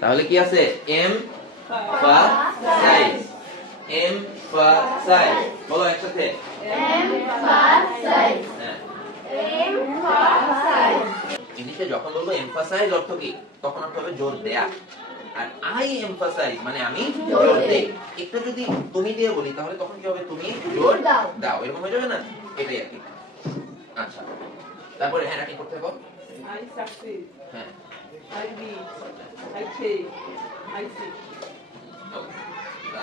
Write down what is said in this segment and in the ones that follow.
তাহলে কি আছে emphasize emphasize বলো একসাথে emphasize emphasize ইংলিশে যখন বলবো emphasize অর্থ কি তখন অর্থ হবে জোর দেয়া আর I emphasize মানে আমি জোর দেই একটা যদি তুমি দিয়ে বলি তাহলে তখন কি হবে তুমি জোর দাও এরকম হয়ে যাবে না এটাই আর কি আচ্ছা তারপরে হ্যাঁ রাখি করতে হবে I succeed. হ্যাঁ I read. I take. I see. ওকে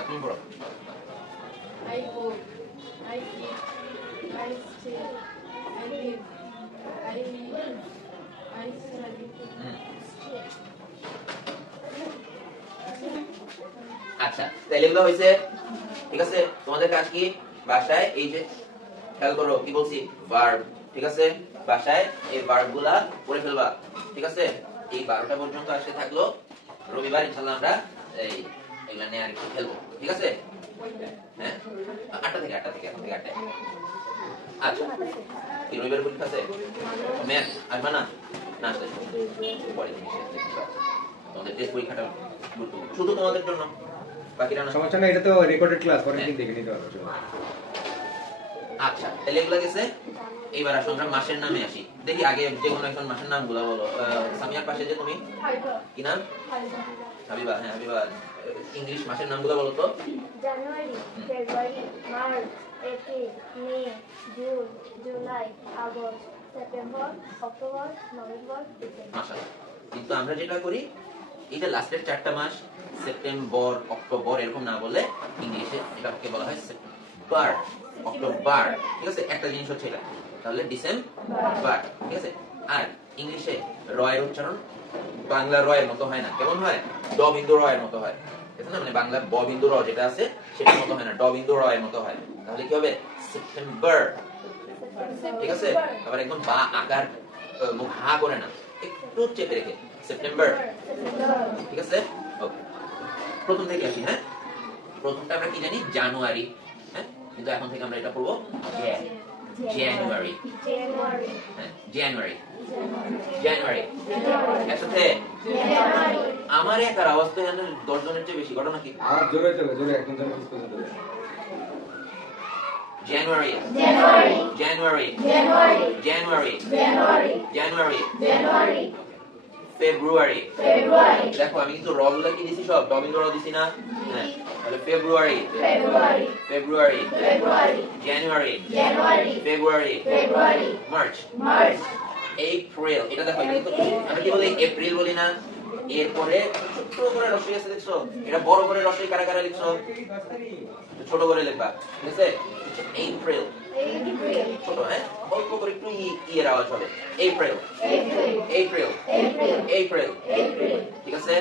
তুমি বলো I go I eat I stay I live I read I study আচ্ছা তাহলে এগুলো হইছে ঠিক আছে তোমাদের কাজ কি ভাষায় এই যে খেয়াল করো কি বলছি ভার্ব ঠিক আছে ভাষায় এই ভার্বগুলা পড়ে ফেলবা ঠিক আছে এই 12টা পর্যন্ত আজকে থাকলো রবিবার ইনশাআল্লাহ আমরা এই এগুলা নিয়ে আর একটু খেলবো ঠিক আছে হ্যাঁ 8টা থেকে 8টা আচ্ছা এই রবিবার পরীক্ষা আছে ম্যাথ আসবে না না আসলে পরে তোমাদের টেস্ট পরীক্ষাটা শুধু তোমাদের জন্য বাকিরা না সমস্যা না এটা তো রেকর্ডেড ক্লাস পরে দিন দেখে নিতে পারবে আচ্ছা তাহলে এগুলো গেছে এইবার আসুন আমরা মাসের নামে আসি দেখি আগে যে কোনো একজন মাসের নামগুলো বলো সামিয়ার পাশে যে তুমি কি নাম হাবিবা হ্যাঁ হাবিবা ইংলিশ মাসের নামগুলো বলো তো January February March April May June July August September October November December মাশাআল্লাহ কিন্তু আমরা যেটা করি এটা লাস্টের 4টা মাস সেপ্টেম্বর অক্টোবর এরকম না বলে ইংলিশে এটাকে বলা হয় সেপ্টেম্বর অক্টোবর ঠিক আছে একটা জিনিস হচ্ছে এটা তাহলে ডিসেম্বর ঠিক আছে আর ইংলিশে র এর উচ্চারণ বাংলা র এর মতো হয় না কেমন হয় ড বিন্দু র এর মতো হয় ঠিক আছে মানে বাংলা ব বিন্দু র যেটা আছে সেটার মতো হয় না ড বিন্দু র এর মতো হয় তাহলে কি হবে সেপ্টেম্বর ঠিক আছে আবার একদম বা আকার মুখ হা করে না একটু চেপে রেখে সেপ্টেম্বর ঠিক আছে ওকে প্রথম থেকে আসি হ্যাঁ প্রথমটা আমরা কি জানি জানুয়ারি হ্যাঁ কিন্তু এখন থেকে আমরা এটা পড়বো জানুয়ারি জানুয়ারি জানুয়ারি একসাথে আমার একার অবস্থা 10 জনের চেয়ে বেশি ঘটনা কি আর জোরে জোরে একদম জোরে জোরে January January January January January January January January February February দেখো আমি কিন্তু র গুলো কি দিছি সব রবীন্দ্র র দিছি না হ্যাঁ তাহলে February February February February January January February February March March April এটা দেখো এটা কিন্তু আমরা কি বলি এপ্রিল বলি না এরপরে ছোট করে রসই আছে দেখছো এটা বড় করে রসই কারা কারা লিখছো ছোট করে লিখবা ঠিক আছে April April ছোট হ্যাঁ অল্প করে একটু এর আওয়াজ হবে April April April April April April ঠিক আছে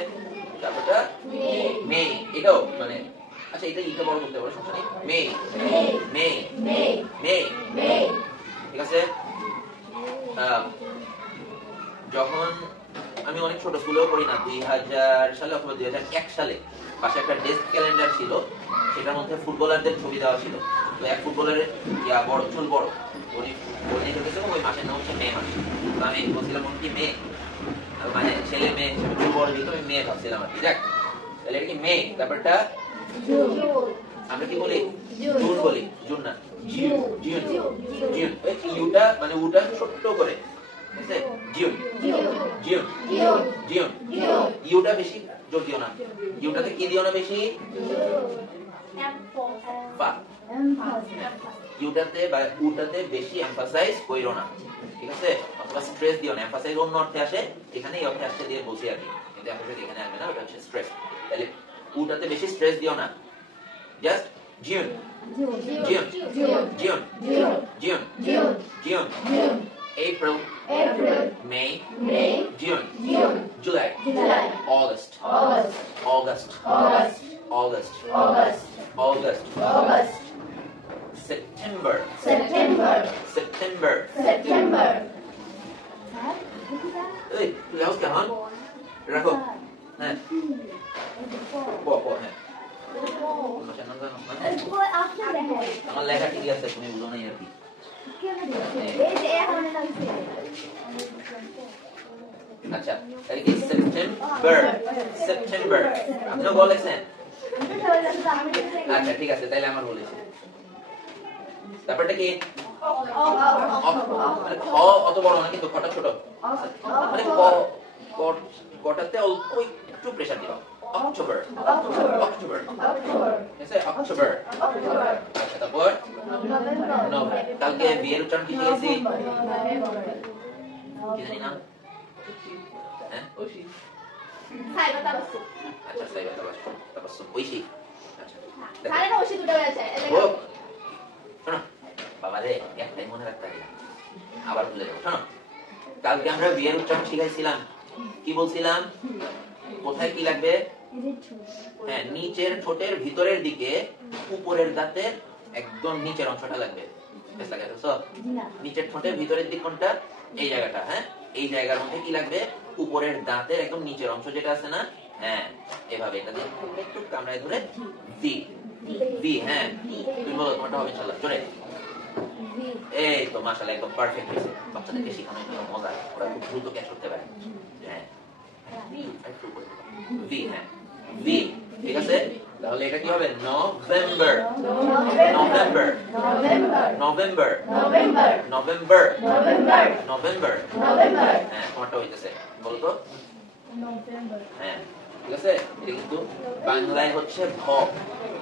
তারপরটা মে এটাও মানে আচ্ছা এটা ইটা বড় করতে পারো সমস্যা নেই মে মে মে মে May ঠিক আছে যখন আমি অনেক ছোট স্কুলেও পড়ি না 2000 সালে অথবা 2001 সালে পাশে একটা ডেস্ক ক্যালেন্ডার ছিল সেটার মধ্যে ফুটবলারদের ছবি দেওয়া ছিল তো এক ফুটবলারের বড় চুল বড় উনি দেখেছে ওই মাসের নাম হচ্ছে মে মাস তো আমি বলছিলাম কি মে মানে ছেলে মেয়ে চুল বড় দিকে আমি মেয়ে ভাবছিলাম আর কি দেখ তাহলে এটা কি মে তারপরটা June আমরা কি বলি জুন বলি জুন না জুন জুন জুন ইউটা মানে উটা ছোট করে ঠিক আছে জুন জুন জুন ইউটা বেশি জোর দিও না ইউটাতে কি দিও না বেশি পা ইউটাতে বা উটাতে বেশি এমফাসাইজ কইরো না ঠিক আছে অথবা স্ট্রেস দিও না এমফাসাইজ অন্য অর্থে আসে এখানে এই অর্থে আসছে দিয়ে বলছি আর কি কিন্তু এমফাসাইজ এখানে আসবে না ওটা হচ্ছে স্ট্রেস তাহলে উটাতে বেশি স্ট্রেস দিও না just June June June June June April May June July August September এই লাউস কেমন রাখো হ্যাঁ হ্যাঁ আমার লেখা ঠিক আছে তুমি বুঝো না আর কি আচ্ছা তাহলে কি সেপ্টেম্বর সেপ্টেম্বর আপনিও বলেছেন আচ্ছা ঠিক আছে তাহলে আমার বলেছি তারপরটা কি মানে খ অত বড় না কিন্তু খটা ছোট মানে কটাতে অল্প একটু প্রেসার দিবা অক্টোবর অক্টোবর অক্টোবর আচ্ছা তারপর কালকে বিয়ের উচ্চারণ কি শিখেছি কি জানি না হ্যাঁ আচ্ছা সাইবা তাবাসসুম ঐশী আচ্ছা শোনো বাবা রে একটাই মনে রাখতে হবে আবার ভুলে যাবো শোনো কালকে আমরা বিয়ের উচ্চারণ শিখাইছিলাম কি বলছিলাম কোথায় কি লাগবে হ্যাঁ নিচের ঠোঁটের ভিতরের দিকে উপরের দাঁতের একদম নিচের অংশটা লাগবে নিচের ঠোঁটের ভিতরের দিক কোনটা এই জায়গাটা হ্যাঁ এই জায়গার মধ্যে কি লাগবে উপরের দাঁতের একদম নিচের অংশ যেটা আছে না হ্যাঁ এভাবে এটা দিয়ে একটু কামড়ায় ধরে দি দি হ্যাঁ তুমি বলো তোমারটা হবে ইনশাআল্লাহ জোরে এই তো মাশাআল্লাহ একদম পারফেক্ট হয়েছে বাচ্চাদেরকে শেখানো একদম মজা ওরা খুব দ্রুত ক্যাচ করতে পারে হ্যাঁ ভি হ্যাঁ ভি ঠিক আছে তাহলে এটা কি হবে November November November November November হ্যাঁ তোমারটা হইতেছে বলো তো হ্যাঁ ঠিক আছে এটা কিন্তু বাংলায় হচ্ছে ভ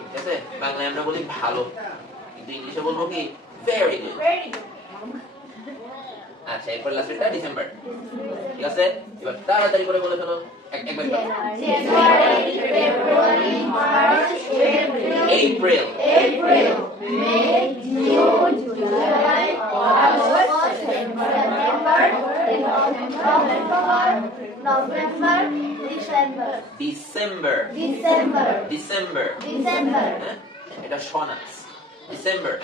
ঠিক আছে বাংলায় আমরা বলি ভালো কিন্তু ইংলিশে বলবো কি ভেরি গুড আচ্ছা এরপর লাস্টেরটা ডিসেম্বর ঠিক আছে এবার তাড়াতাড়ি করে বলে ফেলো একবার এপ্রিল ডিসেম্বর ডিসেম্বর এটা শোনাস ডিসেম্বর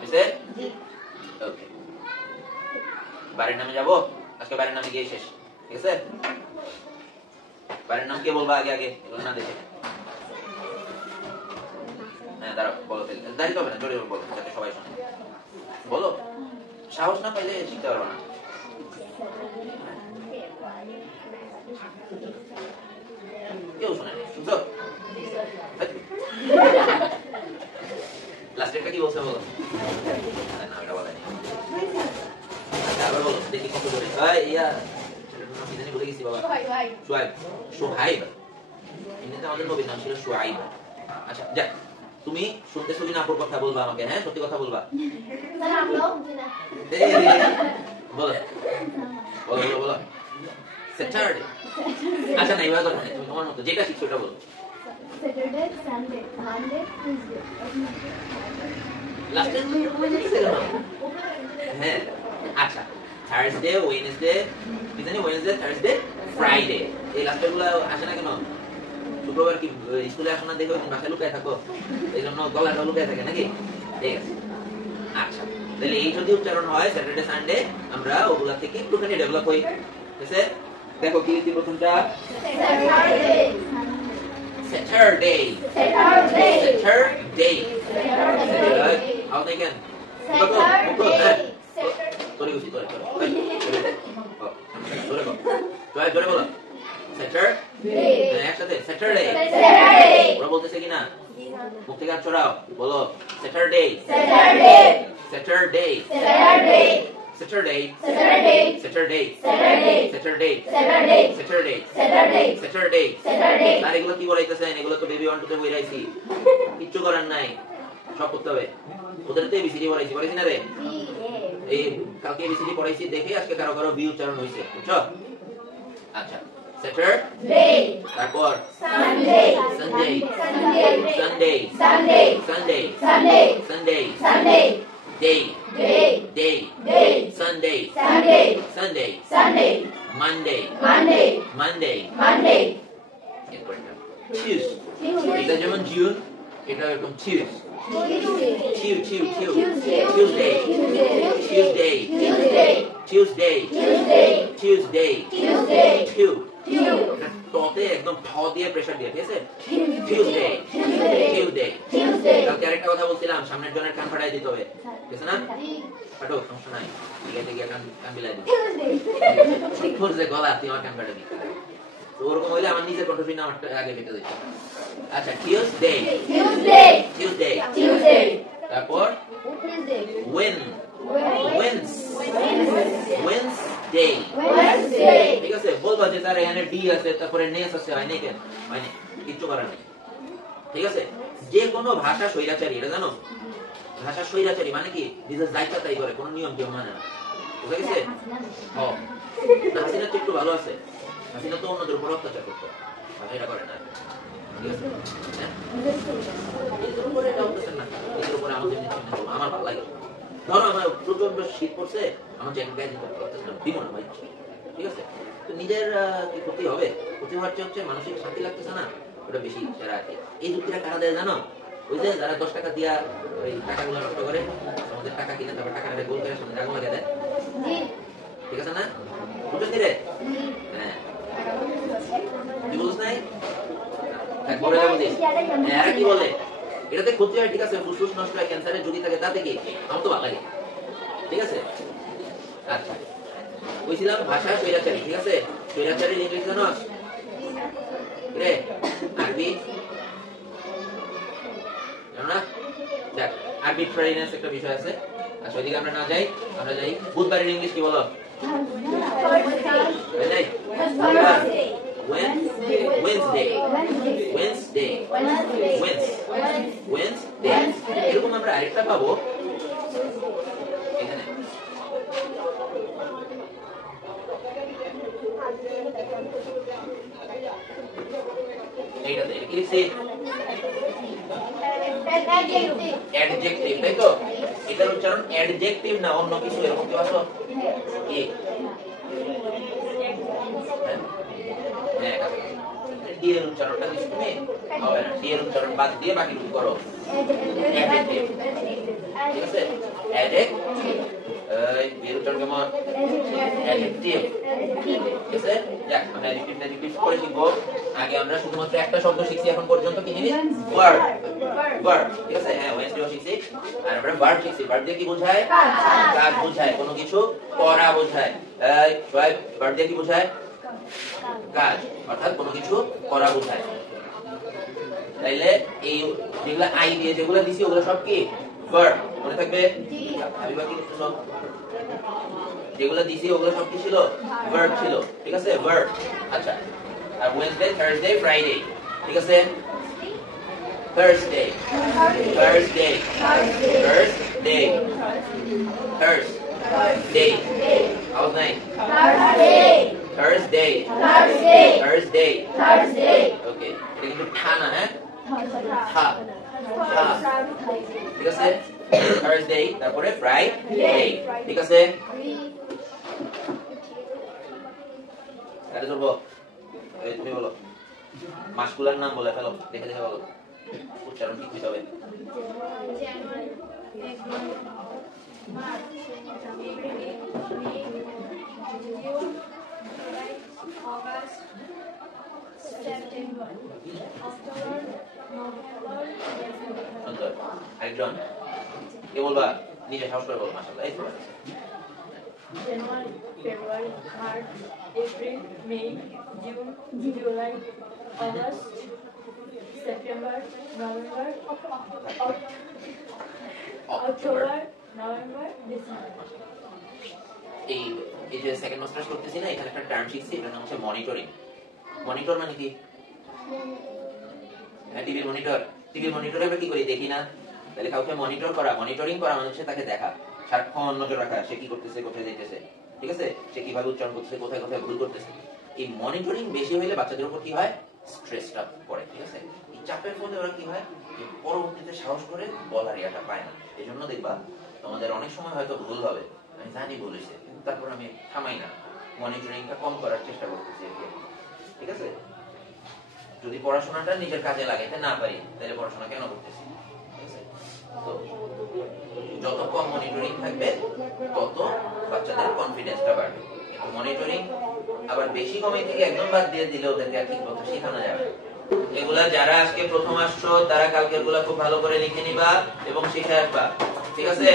বুঝলে ওকে বাড়ির নামে যাবো আজকে বাড়ির নামে গিয়ে শেষ ঠিক আছে বাড়ির নাম কে বলবো আগে আগে এগুলো না দেখে হ্যাঁ দাঁড়াও বলো দাঁড়িয়ে হবে না জোরে বলো যাতে সবাই শোনে বলো সাহস না পাইলে শিখতে পারবো না কেউ শোনে শুনছো লাস্টেরটা কি বলছে বলো না এটা বলেনি আবার বলো দেখি কত করে ইয়া কি জানি বলে গেছি বাবা সুহাইব সুহাইব এমনিতে আমাদের নবীর নাম ছিল সুহাইব আচ্ছা যাক তুমি শুনতেছো কিনা আপুর কথা বলবা আমাকে হ্যাঁ সত্যি কথা বলবা বলো বলো বলো বলো স্যাটারডে আচ্ছা না এবার কথা তুমি তোমার মতো যেটা শিখছো ওটা বলো Saturday, Sunday, Monday, Tuesday. লাস্টে হ্যাঁ আচ্ছা থার্সডে ওয়েডনেসডে বিজানি ওয়েডনেসডে থার্সডে ফ্রাইডে এই লাস্টের গুলো আসে না কেন শুক্রবার কি স্কুলে আসো না দেখো বাসায় লুকায় থাকো এই জন্য গলাটা লুকায় থাকে নাকি ঠিক আছে আচ্ছা তাহলে এই যদি উচ্চারণ হয় স্যাটারডে সানডে আমরা ওগুলা থেকে একটুখানি ডেভেলপ হই ঠিক আছে দেখো কি লিখি প্রথমটা Saturday. Saturday. Saturday. Saturday. How they can? Saturday. Sorry, Gusi. Sorry. Sorry. Sorry. Sorry. Bola. Saturday. একসাথে Saturday. Saturday. ওরা বলতেছে কি না? মুখ থেকে চড়াও বলো Saturday. Saturday. Saturday. Saturday. Saturday. Saturday. Saturday. Saturday. Saturday. Saturday. Saturday. Saturday. Saturday. Saturday. আর এগুলো কি বলাইতেছেন এগুলো তো বেবি 1 2 তে বইরাইছি কিচ্ছু করার নাই সব করতে হবে ওদেরতে এবিসিডি পড়াইছি না রে এই কালকে এবিসিডি পড়াইছি দেখে আজকে কারো কারো বি উচ্চারণ হইছে বুঝছো আচ্ছা Saturday তারপর Sunday Sunday Sunday Sunday Sunday Sunday Sunday Sunday Day Day Day Day Sunday Sunday Sunday Sunday Monday Monday Monday Monday Tuesday এটা যেমন জুন এটা এরকম Tuesday Tuesday Tuesday Tuesday Tuesday Tuesday তোতে একদম ঠ দিয়ে প্রেসার দিয়ে ঠিক আছে Tuesday Tuesday কালকে আরেকটা কথা বলছিলাম, সামনের জনের কান ফাটাই দিতে হবে, ঠিক আছে না? ফাটো, সমস্যা নাই, গেতে গিয়ে কান বিলাই দিবি। তোর যে গলা, তুই আমার কান ফাটাবি। তো ওরকম হইলে আমার নিজের কণ্ঠ শুনে আমার আগে বেঁকে দিত। আচ্ছা, টিউসডে, তারপর ওয়েনসডে, ঠিক আছে? বলবা যে তার এখানে ডি আছে, তারপরে নেস আছে, হয় নাই কেন? হয় নাই, কিচ্ছু করার নেই, ঠিক আছে? যে কোনো ভাষা স্বৈরাচারী, এটা জানো? ভাষা স্বৈরাচারী মানে কি? নিজের দায়িত্ব তাই করে, কোনো নিয়ম কেউ মানে না, বুঝা গেছে? হাসিনা তো একটু ভালো আছে, হাসিনা তো অন্যদের উপর অত্যাচার করতো, এটা করে না, ঠিক আছে? নিজের উপরে এটা অত্যাচার না, নিজের উপরে আমাদের আমার ভালো লাগে। ধরো আমার প্রচন্ড শীত পড়ছে, আমার জ্যাকেট গায়ে দিতে দিব না ভাই, ঠিক আছে? তো নিজের কি ক্ষতি হবে? ক্ষতি হওয়ার চেয়ে হচ্ছে মানসিক শান্তি লাগতেছে না, ওটা বেশি সেরা আছে। এই যুক্তিটা কারা দেয় জানো? ওই যে যারা 10 টাকা দিয়া ওই টাকাগুলো নষ্ট করে, আমাদের টাকা কিনে তারপর টাকাটা গোল করে সামনে আগুন লাগিয়ে দেয়, ঠিক আছে না? বুঝতে রে? হ্যাঁ, কি বলছ নাই? বলে বলছিস এরা কি বলে? এটাতে ক্ষতি হয়, ঠিক আছে, ফুসফুস নষ্ট হয়, ক্যান্সারের ঝুঁকি থাকে, তাতে কি? আমার তো ভালো লাগে, ঠিক আছে? আচ্ছা, বলছিলাম ভাষা স্বৈরাচারী, ঠিক আছে? স্বৈরাচারীর ইংলিশ জানোস রে? আরবি জানো না? দেখ, আরবিট্রারিনেস একটা বিষয় আছে। আচ্ছা, ওইদিকে আমরা না যাই, আমরা যাই। বুধবারের ইংলিশ কি বলো? Wednesday, এরকম আমরা আরেকটা পাবো এখানে। এইটাতে কি লিখছি? অ্যাডজেক্টিভ, তাই তো? এটার উচ্চারণ অ্যাডজেক্টিভ না অন্য কিছু, এরকম কি আসো? কি? হ্যাঁ, ডি এর উচ্চারণটা দিচ্ছ তুমি? হবে না, ডি এর উচ্চারণ বাদ দিয়ে বাকি কি করো? অ্যাডজেক্টিভ, ঠিক আছে? অ্যাডজেক্টিভ, বি এর উচ্চারণ কেমন? অ্যাডজেক্টিভ, ঠিক আছে? যাক, আমরা অ্যাডজেক্টিভ করে শিখবো। আগে আমরা শুধুমাত্র একটা শব্দ শিখছি এখন পর্যন্ত, কি জিনিস? ভার্ব, ঠিক আছে? হ্যাঁ, ওয়েনসডেও শিখছি। আর আমরা ভার্ব শিখছি। ভার্ব দিয়ে কি বোঝায়? কাজ বোঝায়, কোনো কিছু করা বোঝায়। ভার্ব দিয়ে কি বোঝায়? কাজ, অর্থাৎ কোনো কিছু করা বোঝায়। তাইলে এই যেগুলা আই দিয়ে যেগুলো দিছি ওগুলো সব কি? ভার্ব, মনে থাকবে? হাবিবা কি লিখছো? যেগুলো দিছি ওগুলো সব কি ছিল? ভার্ব ছিল, ঠিক আছে? ভার্ব। আচ্ছা, আর ওয়েডনেসডে, থার্সডে, ফ্রাইডে, ঠিক আছে? থার্সডে, আওয়াজ নাই? থার্সডে, ওকে। এটা কিন্তু ঠা না, হ্যাঁ? থা, ঠিক আছে? থার্সডে, তারপরে ফ্রাইডে, ঠিক আছে? আরে ধরবো, তুমি বলো মাসগুলার নাম বলে ফেলো, দেখে দেখে বলো উচ্চারণ কি হইতে হবে। একজন কে বলবা? নিজে সাহস করে বলো। মাশাআল্লাহ, এই তো January, February, March, April, May, June, July, August, September, November, October, November, December. এই যে সেকেন্ড মাস্টার্স করতেছি না, এখানে একটা টার্ম শিখছি, এটার নাম হচ্ছে মনিটরিং। মনিটর মানে কি? টিভির মনিটর। টিভির মনিটরে আমরা কি করি? দেখি না? তাহলে কাউকে মনিটর করা, মনিটরিং করা মানে হচ্ছে তাকে দেখা, সারাক্ষণ নজর রাখা, সে কি করতেছে, কোথায় যাইতেছে, ঠিক আছে? সে কিভাবে উচ্চারণ করতেছে, কোথায় কোথায় ভুল করতেছে। এই মনিটরিং বেশি হইলে বাচ্চাদের উপর কি হয়? স্ট্রেসটা পড়ে, ঠিক আছে? এই চাপের মধ্যে ওরা কি হয়? পরবর্তীতে সাহস করে বলার ইয়াটা পায় না। এই জন্য দেখবা তোমাদের অনেক সময় হয়তো ভুল হবে, আমি জানি ভুল হয়েছে, কিন্তু তারপর আমি থামাই না, মনিটরিংটা কম করার চেষ্টা করতেছি, ঠিক আছে? যদি পড়াশোনাটা নিজের কাজে লাগাইতে না পারি তাহলে পড়াশোনা কেন করতেছি? তো যত কম মনিটরিং থাকবে তত বাচ্চাদের কনফিডেন্সটা বাড়বে। কিন্তু মনিটরিং আবার বেশি কমে থেকে একদম বাদ দিয়ে দিলে ওদেরকে আর ঠিক মতো শেখানো যাবে। এগুলা যারা আজকে প্রথম আসছো তারা কালকের গুলা খুব ভালো করে লিখে নিবা এবং শিখে আসবা, ঠিক আছে?